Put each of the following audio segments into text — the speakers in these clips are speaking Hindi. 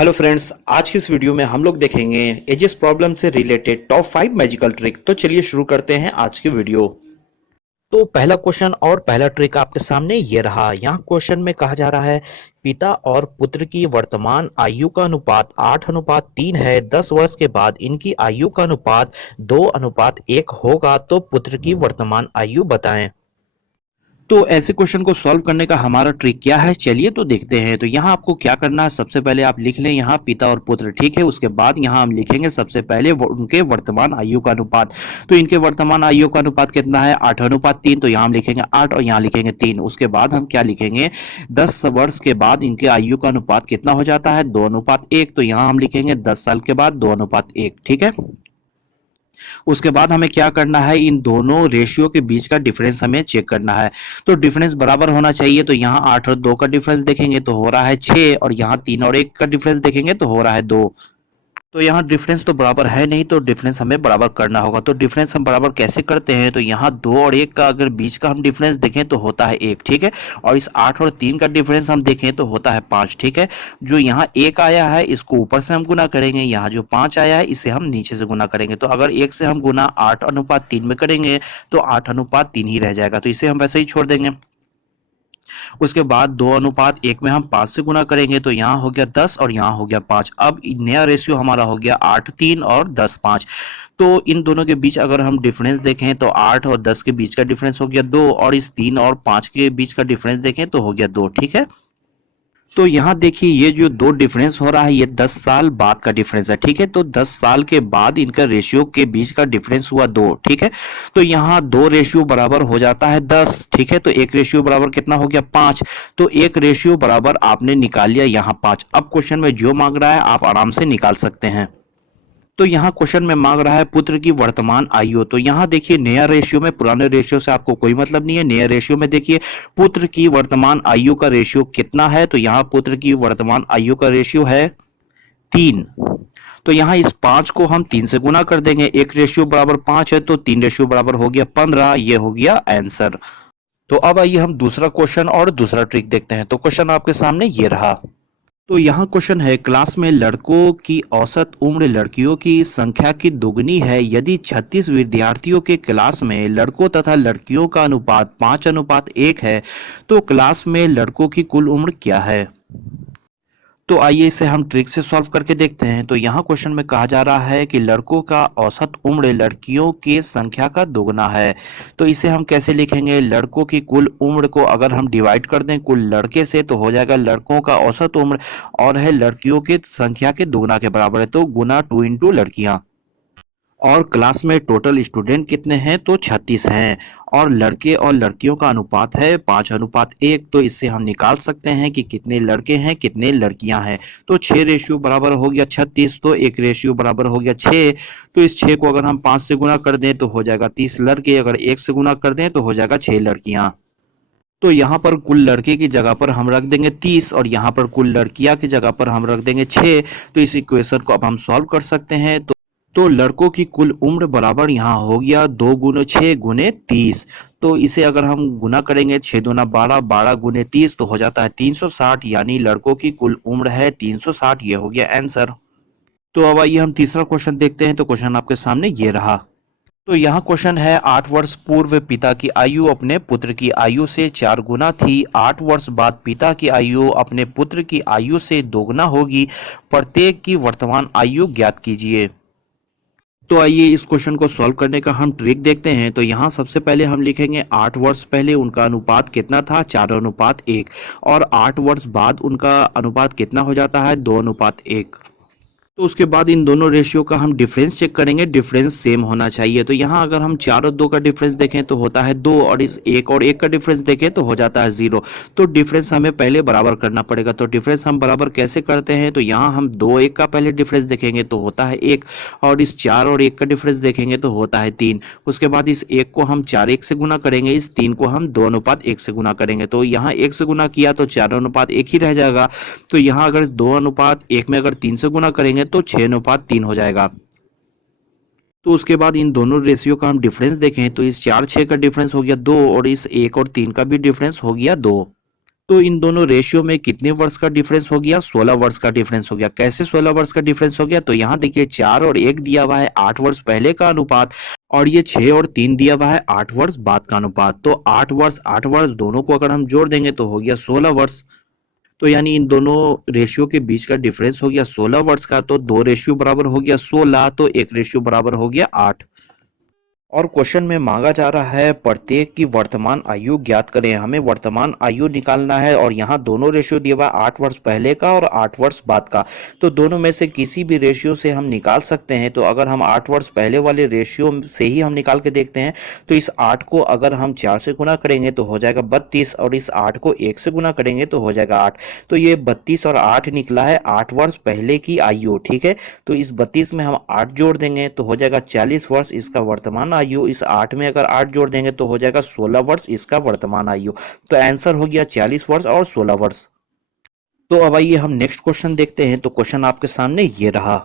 हेलो फ्रेंड्स, आज की इस वीडियो में हम लोग देखेंगे एजिस प्रॉब्लम से रिलेटेड टॉप 5 मैजिकल ट्रिक। तो चलिए शुरू करते हैं आज की वीडियो। तो पहला क्वेश्चन और पहला ट्रिक आपके सामने ये रहा। यहाँ क्वेश्चन में कहा जा रहा है पिता और पुत्र की वर्तमान आयु का अनुपात 8:3 है। 10 वर्ष के बाद इनकी आयु का अनुपात 2:1 होगा, तो पुत्र की वर्तमान आयु बताएं। तो ऐसे क्वेश्चन को सॉल्व करने का हमारा ट्रिक क्या है, चलिए तो देखते हैं। तो यहाँ आपको क्या करना है, सबसे पहले आप लिख लें यहाँ पिता और पुत्र, ठीक है। उसके बाद यहाँ हम लिखेंगे सबसे पहले उनके वर्तमान आयु का अनुपात। तो इनके वर्तमान आयु का अनुपात कितना है, 8:3। तो यहाँ हम लिखेंगे 8 और यहाँ लिखेंगे 3। उसके बाद हम क्या लिखेंगे, 10 वर्ष के बाद इनके आयु का अनुपात कितना हो जाता है, 2:1। तो यहाँ हम लिखेंगे 10 साल के बाद 2:1, ठीक है। उसके बाद हमें क्या करना है, इन दोनों रेशियो के बीच का डिफरेंस हमें चेक करना है। तो डिफरेंस बराबर होना चाहिए। तो यहाँ 8 और 2 का डिफरेंस देखेंगे तो हो रहा है 6, और यहाँ 3 और 1 का डिफरेंस देखेंगे तो हो रहा है 2। तो यहाँ डिफरेंस तो बराबर है नहीं, तो डिफरेंस हमें बराबर करना होगा। तो डिफरेंस हम बराबर कैसे करते हैं, तो यहाँ 2 और 1 का अगर बीच का हम डिफरेंस देखें तो होता है 1, ठीक है। और इस 8 और 3 का डिफरेंस हम देखें तो होता है 5, ठीक है। जो यहाँ 1 आया है इसको ऊपर से हम गुना करेंगे, यहाँ जो 5 आया है इसे हम नीचे से गुना करेंगे। तो अगर 1 से हम गुना 8:3 में करेंगे तो 8:3 ही रह जाएगा, तो इसे हम वैसे ही छोड़ देंगे। उसके बाद 2:1 में हम 5 से गुना करेंगे तो यहाँ हो गया 10 और यहाँ हो गया 5। अब नया रेशियो हमारा हो गया 8:3 और 10:5। तो इन दोनों के बीच अगर हम डिफरेंस देखें तो 8 और 10 के बीच का डिफरेंस हो गया 2, और इस 3 और 5 के बीच का डिफरेंस देखें तो हो गया 2, ठीक है। तो यहाँ देखिए ये जो दो डिफरेंस हो रहा है ये 10 साल बाद का डिफरेंस है, ठीक है। तो 10 साल के बाद इनका रेशियो के बीच का डिफरेंस हुआ 2, ठीक है। तो यहाँ 2 रेशियो बराबर हो जाता है 10, ठीक है। तो एक रेशियो बराबर कितना हो गया, 5। तो एक रेशियो बराबर आपने निकाल लिया यहाँ 5। अब क्वेश्चन में जो मांग रहा है आप आराम से निकाल सकते हैं। तो यहाँ क्वेश्चन में मांग रहा है पुत्र की वर्तमान आयु। तो यहाँ देखिए नया रेशियो में पुराने रेशियो से आपको कोई मतलब नहीं है। नया रेशियो में देखिए पुत्र की वर्तमान आयु का रेशियो कितना है, तो यहाँ पुत्र की वर्तमान आयु का रेशियो है 3। तो यहाँ इस 5 को हम 3 से गुना कर देंगे, एक रेशियो बराबर 5 है तो 3 रेशियो बराबर हो गया 15। ये हो गया आंसर। तो अब आइए हम दूसरा क्वेश्चन और दूसरा ट्रिक देखते हैं। तो क्वेश्चन आपके सामने ये रहा। तो यहाँ क्वेश्चन है, क्लास में लड़कों की औसत उम्र लड़कियों की संख्या की दुगनी है। यदि 36 विद्यार्थियों के क्लास में लड़कों तथा लड़कियों का अनुपात 5:1 है, तो क्लास में लड़कों की कुल उम्र क्या है। तो आइए इसे हम ट्रिक से सॉल्व करके देखते हैं। तो यहाँ क्वेश्चन में कहा जा रहा है कि लड़कों का औसत उम्र लड़कियों की संख्या का दोगुना है। तो इसे हम कैसे लिखेंगे, लड़कों की कुल उम्र को अगर हम डिवाइड कर दें कुल लड़के से तो हो जाएगा लड़कों का औसत उम्र, और है लड़कियों की संख्या के दोगुना के बराबर है, तो गुना 2 इंटू लड़कियां। और क्लास में टोटल स्टूडेंट कितने हैं, तो 36 हैं। और लड़के और लड़कियों का अनुपात है 5:1। तो इससे हम निकाल सकते हैं कि कितने लड़के हैं कितने लड़कियां हैं। तो 6 रेशियो बराबर हो गया 36, तो एक रेशियो बराबर हो गया 6। तो इस 6 को अगर हम 5 से गुना कर दें तो हो जाएगा 30 लड़के, अगर 1 से गुना कर दें तो हो जाएगा 6 लड़कियां। तो यहाँ पर कुल लड़के की जगह पर हम रख देंगे 30, और यहाँ पर कुल लड़कियां की जगह पर हम रख देंगे 6। तो इस इक्वेशन को अब हम सॉल्व कर सकते हैं। तो लड़कों की कुल उम्र बराबर यहाँ हो गया 2 गुने 6 गुने 30। तो इसे अगर हम गुना करेंगे 6 दूना 12, 12 गुने 30 तो हो जाता है 360, यानी लड़कों की कुल उम्र है 360। ये हो गया आंसर। तो अब आइए हम तीसरा क्वेश्चन देखते हैं। तो क्वेश्चन आपके सामने ये रहा। तो यहाँ क्वेश्चन है, 8 वर्ष पूर्व पिता की आयु अपने पुत्र की आयु से 4 गुना थी। 8 वर्ष बाद पिता की आयु अपने पुत्र की आयु से दोगुना होगी। प्रत्येक की वर्तमान आयु ज्ञात कीजिए। तो आइए इस क्वेश्चन को सॉल्व करने का हम ट्रिक देखते हैं। तो यहाँ सबसे पहले हम लिखेंगे 8 वर्ष पहले उनका अनुपात कितना था, 4:1, और 8 वर्ष बाद उनका अनुपात कितना हो जाता है, 2:1। तो उसके बाद इन दोनों रेशियो का हम डिफरेंस चेक करेंगे, डिफरेंस सेम होना चाहिए। तो यहाँ अगर हम 4 और 2 का डिफरेंस देखें तो होता है 2, और इस 1 और 1 का डिफरेंस देखें तो हो जाता है 0। तो डिफरेंस हमें पहले बराबर करना पड़ेगा। तो डिफरेंस हम बराबर कैसे करते हैं, तो यहाँ हम 2 1 का पहले डिफरेंस देखेंगे तो होता है 1, और इस 4 और 1 का डिफरेंस देखेंगे तो होता है 3। उसके बाद इस 1 को हम 4:1 से गुना करेंगे, इस 3 को हम 2:1 से गुना करेंगे। तो यहाँ 1 से गुना किया तो 4:1 ही रह जाएगा। तो यहाँ अगर 2:1 में अगर 3 से गुना करेंगे तो 6:3 हो जाएगा। तो उसके बाद इन दोनों रेशियो का हम डिफरेंस देखें तो इस 4 6 का डिफरेंस हो गया 2, और इस 1 और 3 का भी डिफरेंस हो गया 2। तो इन दोनों रेशियो में कितने वर्ष का डिफरेंस हो गया? 16 वर्ष का डिफरेंस हो गया। कैसे 16 वर्ष का डिफरेंस हो गया? तो यहाँ देखिए 4 और 1 दिया हुआ है 8 वर्ष पहले का अनुपात, और ये 6 और 3 दिया हुआ है 8 वर्ष बाद का अनुपात। तो 8 वर्ष दोनों को अगर हम जोड़ देंगे तो हो गया 16 वर्ष। तो यानी इन दोनों रेशियो के बीच का डिफरेंस हो गया 16 वर्ष का। तो 2 रेशियो बराबर हो गया 16, तो 1 रेशियो बराबर हो गया 8। और क्वेश्चन में मांगा जा रहा है प्रत्येक की वर्तमान आयु ज्ञात करें। हमें वर्तमान आयु निकालना है और यहाँ दोनों रेशियो दिया हुआ है 8 वर्ष पहले का और 8 वर्ष बाद का। तो दोनों में से किसी भी रेशियो से हम निकाल सकते हैं। तो अगर हम 8 वर्ष पहले वाले रेशियो से ही हम निकाल के देखते हैं तो इस 8 को अगर हम 4 से गुना करेंगे तो हो जाएगा 32, और इस 8 को 1 से गुना करेंगे तो हो जाएगा 8। तो ये 32 और 8 निकला है 8 वर्ष पहले की आयु। ठीक है, तो इस 32 में हम 8 जोड़ देंगे तो हो जाएगा 40 वर्ष इसका वर्तमान आयु। इस 8 में अगर 8 जोड़ देंगे तो हो जाएगा 16 वर्ष इसका वर्तमान आयु। तो आंसर हो गया 40 वर्ष और 16 वर्ष। तो अब आइए हम नेक्स्ट क्वेश्चन देखते हैं। तो क्वेश्चन आपके सामने ये रहा।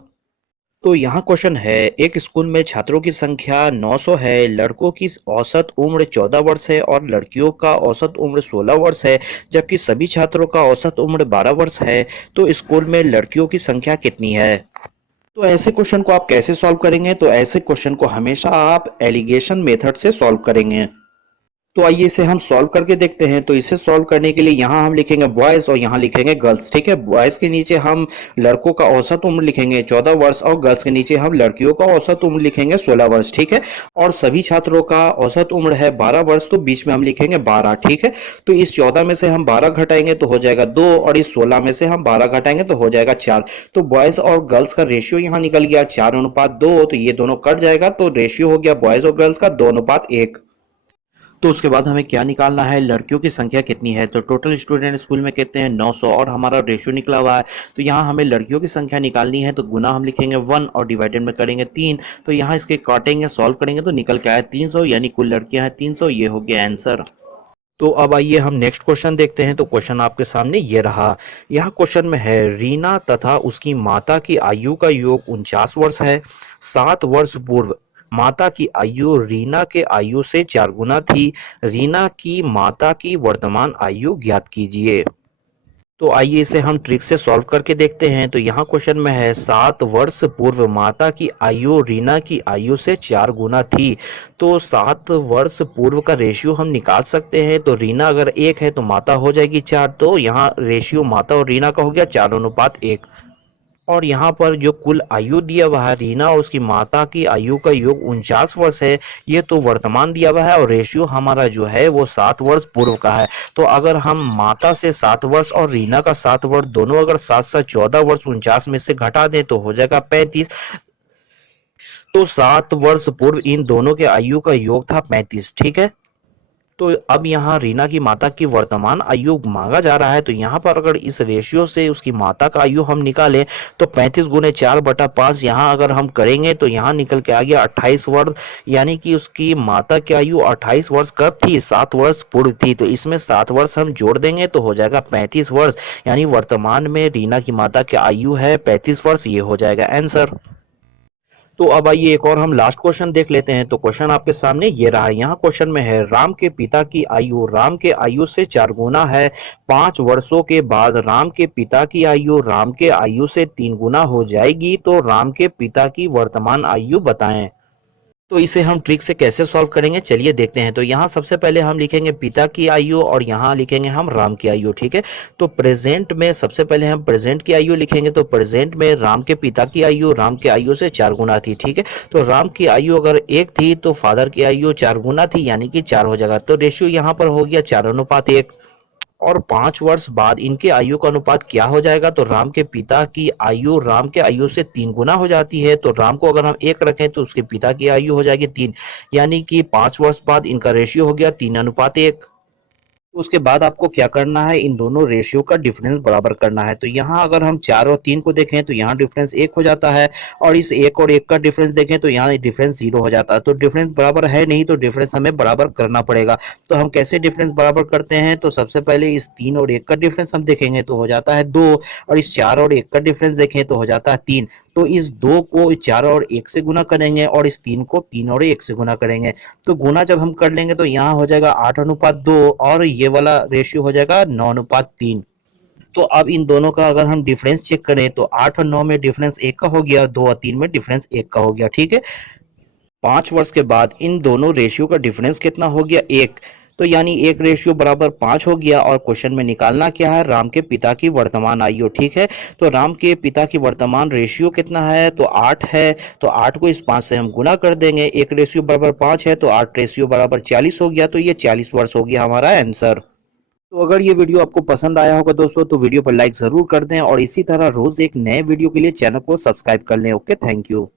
तो यहाँ क्वेश्चन है, एक स्कूल में छात्रों की संख्या 900 है, लड़कों की औसत उम्र 14 वर्ष है और लड़कियों का औसत उम्र 16 वर्ष है, जबकि सभी छात्रों का औसत उम्र 12 वर्ष है। तो स्कूल में लड़कियों की संख्या कितनी है? तो ऐसे क्वेश्चन को आप कैसे सॉल्व करेंगे? तो ऐसे क्वेश्चन को हमेशा आप एलिगेशन मेथड से सॉल्व करेंगे। तो आइए इसे हम सॉल्व करके देखते हैं। तो इसे सॉल्व करने के लिए यहाँ हम लिखेंगे बॉयज और यहाँ लिखेंगे गर्ल्स। ठीक है, बॉयज के नीचे हम लड़कों का औसत उम्र लिखेंगे 14 वर्ष और गर्ल्स के नीचे हम लड़कियों का औसत उम्र लिखेंगे 16 वर्ष। ठीक है, और सभी छात्रों का औसत उम्र है 12 वर्ष, तो बीच में हम लिखेंगे 12। ठीक है, तो इस 14 में से हम 12 घटाएंगे तो हो जाएगा 2, और इस 16 में से हम 12 घटाएंगे तो हो जाएगा 4। तो बॉयज और गर्ल्स का रेशियो यहाँ निकल गया 4:2। तो ये दोनों कट जाएगा, तो रेशियो हो गया बॉयज और गर्ल्स का 2:1। तो उसके बाद हमें क्या निकालना है? लड़कियों की संख्या कितनी है? तो टोटल स्टूडेंट स्कूल में कहते हैं 900 और हमारा रेशियो निकला हुआ है। तो यहाँ हमें लड़कियों की संख्या निकालनी है। तो गुना हम लिखेंगे 1 और डिवाइडेड में करेंगे 3। तो यहाँ इसके काटेंगे, सॉल्व करेंगे तो निकल के आया 300, यानी कुल लड़कियां हैं 300। ये हो गया आंसर। तो अब आइए हम नेक्स्ट क्वेश्चन देखते हैं। तो क्वेश्चन आपके सामने ये रहा। यहाँ क्वेश्चन में है, रीना तथा उसकी माता की आयु का योग 49 वर्ष है। 7 वर्ष पूर्व माता की आयु रीना के आयु से 4 गुना थी। रीना की माता की वर्तमान आयु ज्ञात कीजिए। तो आइए इसे हम ट्रिक से सॉल्व करके देखते हैं। तो यहाँ क्वेश्चन में है, 7 वर्ष पूर्व माता की आयु रीना की आयु से 4 गुना थी। तो 7 वर्ष पूर्व का रेशियो हम निकाल सकते हैं। तो रीना अगर 1 है तो माता हो जाएगी 4। तो यहाँ रेशियो माता और रीना का हो गया 4:1। और यहाँ पर जो कुल आयु दिया हुआ है रीना और उसकी माता की आयु का योग 49 वर्ष है। ये तो वर्तमान दिया हुआ है और रेशियो हमारा जो है वो 7 वर्ष पूर्व का है। तो अगर हम माता से 7 वर्ष और रीना का 7 वर्ष दोनों अगर 7 14 वर्ष 49 में से घटा दें तो हो जाएगा 35। तो 7 वर्ष पूर्व इन दोनों के आयु का योग था 35। ठीक है, तो अब यहाँ रीना की माता की वर्तमान आयु मांगा जा रहा है। तो यहाँ पर अगर इस रेशियो से उसकी माता का आयु हम निकालें तो 35 गुने 4/5 यहाँ अगर हम करेंगे तो यहाँ निकल के आ गया 28 वर्ष। यानी कि उसकी माता की आयु 28 वर्ष कब थी? 7 वर्ष पूर्व थी। तो इसमें 7 वर्ष हम जोड़ देंगे तो हो जाएगा 35 वर्ष। यानी वर्तमान में रीना की माता की आयु है 35 वर्ष। ये हो जाएगा आंसर। तो अब आइए एक और हम लास्ट क्वेश्चन देख लेते हैं। तो क्वेश्चन आपके सामने ये रहा। यहाँ क्वेश्चन में है, राम के पिता की आयु राम के आयु से 4 गुना है। 5 वर्षों के बाद राम के पिता की आयु राम के आयु से 3 गुना हो जाएगी। तो राम के पिता की वर्तमान आयु बताएं। तो इसे हम ट्रिक से कैसे सॉल्व करेंगे, चलिए देखते हैं। तो यहाँ सबसे पहले हम लिखेंगे पिता की आयु और यहाँ लिखेंगे हम राम की आयु। ठीक है, तो प्रेजेंट में सबसे पहले हम प्रेजेंट की आयु लिखेंगे। तो प्रेजेंट में राम के पिता की आयु राम के आयु से 4 गुना थी। ठीक है, तो राम की आयु अगर 1 थी तो फादर की आयु 4 गुना थी, यानी कि 4 हो जाएगा। तो रेशियो यहाँ पर हो गया 4:1। और 5 वर्ष बाद इनके आयु का अनुपात क्या हो जाएगा? तो राम के पिता की आयु राम के आयु से 3 गुना हो जाती है। तो राम को अगर हम 1 रखें तो उसके पिता की आयु हो जाएगी 3, यानी कि 5 वर्ष बाद इनका रेशियो हो गया 3:1। उसके बाद आपको क्या करना है? इन दोनों रेशियो का डिफरेंस बराबर करना है। तो यहाँ अगर हम 4 और 3 को देखें तो यहाँ डिफरेंस 1 हो जाता है, और इस 1 और 1 का डिफरेंस देखें तो यहाँ डिफरेंस 0 हो जाता है। तो डिफरेंस बराबर है नहीं, तो डिफरेंस हमें बराबर करना पड़ेगा। तो हम कैसे डिफरेंस बराबर करते हैं? तो सबसे पहले इस 3 और 1 का डिफरेंस हम देखेंगे तो हो जाता है 2, और इस 4 और 1 का डिफरेंस देखें तो हो जाता है 3। तो इस 2 को 4 और 1 से गुना करेंगे और इस 3 को 3 और 1 से गुना करेंगे। तो गुना जब हम कर लेंगे तो यहाँ हो जाएगा 8:2 और ये वाला रेशियो हो जाएगा 9:3। तो अब इन दोनों का अगर हम डिफरेंस चेक करें तो 8 और 9 में डिफरेंस 1 का हो गया, 2 और 3 में डिफरेंस 1 का हो गया। ठीक है, 5 वर्ष के बाद इन दोनों रेशियो का डिफरेंस कितना हो गया? 1। तो यानी 1 रेशियो बराबर 5 हो गया और क्वेश्चन में निकालना क्या है? राम के पिता की वर्तमान आयु। ठीक है, तो राम के पिता की वर्तमान रेशियो कितना है? तो 8 है। तो 8 को इस 5 से हम गुना कर देंगे। 1 रेशियो बराबर 5 है तो 8 रेशियो बराबर 40 हो गया। तो ये 40 वर्ष हो गया हमारा आंसर। तो अगर ये वीडियो आपको पसंद आया होगा दोस्तों तो वीडियो पर लाइक जरूर कर दें और इसी तरह रोज एक नए वीडियो के लिए चैनल को सब्सक्राइब कर लें। Okay, thank you.